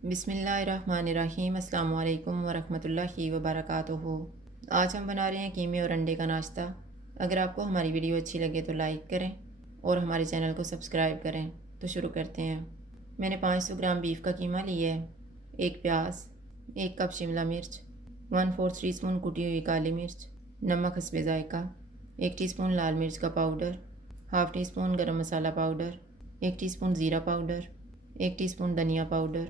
बिस्मिल्लाहिर्रहमानिर्रहीम। अस्सलाम वालेकुम वरहमतुल्लाहि वबरकातुहू। आज हम बना रहे हैं कीमे और अंडे का नाश्ता। अगर आपको हमारी वीडियो अच्छी लगे तो लाइक करें और हमारे चैनल को सब्सक्राइब करें। तो शुरू करते हैं। मैंने 500 ग्राम बीफ का कीमा लिया है, एक प्याज, 1 कप शिमला मिर्च, 1/4 टीस्पून कुटी हुई काली मिर्च, नमक हस्बे ज़ायका, 1 टीस्पून लाल मिर्च का पाउडर, हाफ़ टी स्पून गरम मसाला पाउडर, 1 टीस्पून ज़ीरा पाउडर, 1 टीस्पून धनिया पाउडर,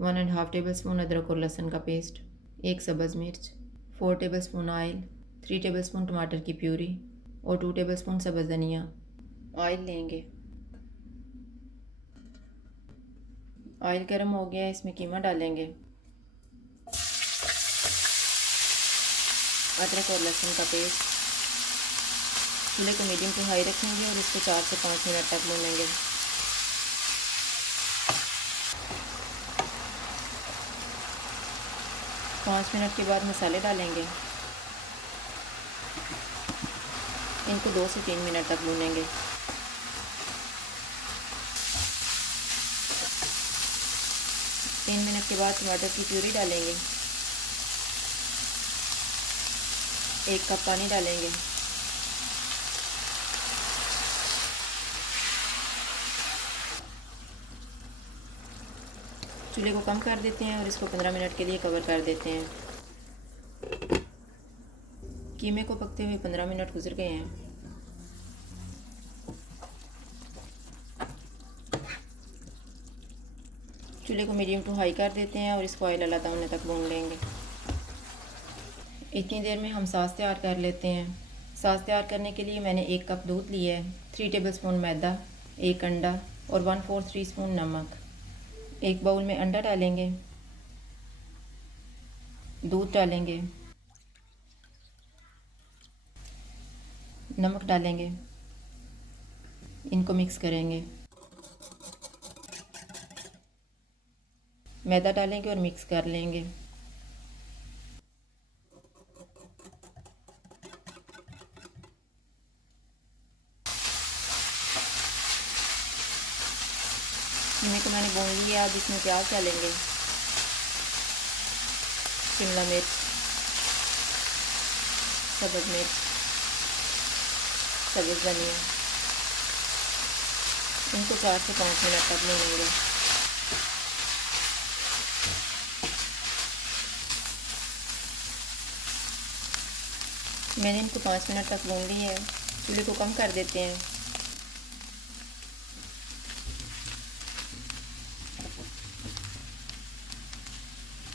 1.5 टेबल स्पून अदरक और लहसुन का पेस्ट, 1 सब्ज़ मिर्च, 4 table spoon oil, 3 table spoon टमाटर की प्यूरी और 2 टेबल स्पून सब्ज़ धनिया। ऑयल लेंगे। ऑयल गर्म हो गया है, इसमें कीमा डालेंगे। अदरक और लहसुन का पेस्ट। चूल्हे को मीडियम टू हाई रखेंगे और इसको 4 से 5 मिनट तक भूनेंगे। पाँच मिनट के बाद मसाले डालेंगे। इनको 2 से 3 मिनट तक भूनेंगे। 3 मिनट के बाद टमाटर की प्यूरी डालेंगे। 1 कप पानी डालेंगे। चूल्हे को कम कर देते हैं और इसको 15 मिनट के लिए कवर कर देते हैं। कीमे को पकते हुए 15 मिनट गुजर गए हैं। चूल्हे को मीडियम टू हाई कर देते हैं और इसको ऑयल अलग होने तक भून लेंगे। इतनी देर में हम सॉस तैयार कर लेते हैं। सॉस तैयार करने के लिए मैंने 1 कप दूध लिया है, 3 टेबल स्पून मैदा, 1 अंडा और 1/4 टीस्पून नमक। एक बाउल में अंडा डालेंगे, दूध डालेंगे, नमक डालेंगे, इनको मिक्स करेंगे। मैदा डालेंगे और मिक्स कर लेंगे। कीमे को मैंने भून लिया। अब इसमें प्याज डालेंगे, शिमला मिर्च, सब्ज़ मिर्च, सब्ज़ धनिया। इनको 4 से 5 मिनट तक भूनेंगे। मैंने इनको 5 मिनट तक भून लिया है। चूल्हे को कम कर देते हैं।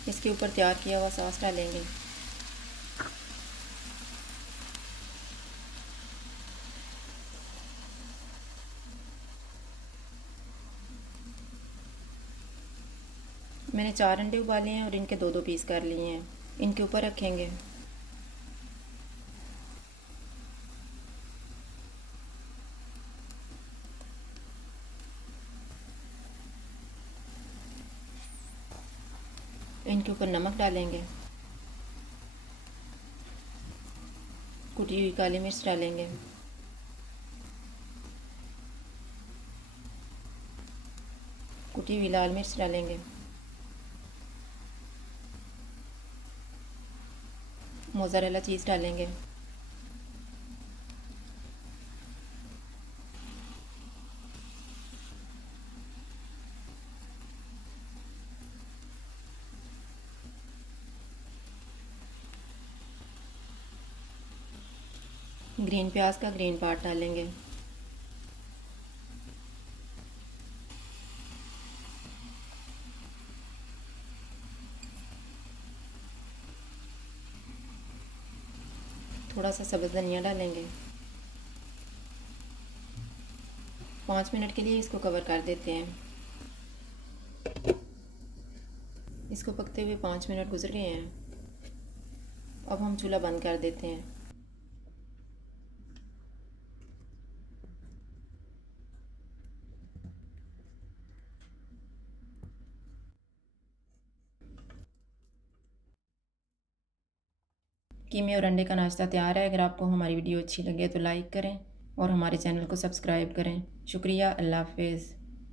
इसके ऊपर तैयार किया हुआ सॉस डालेंगे। मैंने 4 अंडे उबाले हैं और इनके 2-2 पीस कर लिए हैं। इनके ऊपर रखेंगे। इनके ऊपर नमक डालेंगे, कुटी हुई काली मिर्च डालेंगे, कुटी हुई लाल मिर्च डालेंगे, मोज़रेला चीज़ डालेंगे, ग्रीन प्याज का ग्रीन पार्ट डालेंगे, थोड़ा सा सब्ज़ धनिया डालेंगे। 5 मिनट के लिए इसको कवर कर देते हैं। इसको पकते हुए 5 मिनट गुजर गए हैं। अब हम चूल्हा बंद कर देते हैं। कीमे और अंडे का नाश्ता तैयार है। अगर आपको हमारी वीडियो अच्छी लगे तो लाइक करें और हमारे चैनल को सब्सक्राइब करें। शुक्रिया। अल्लाह हाफ़िज़।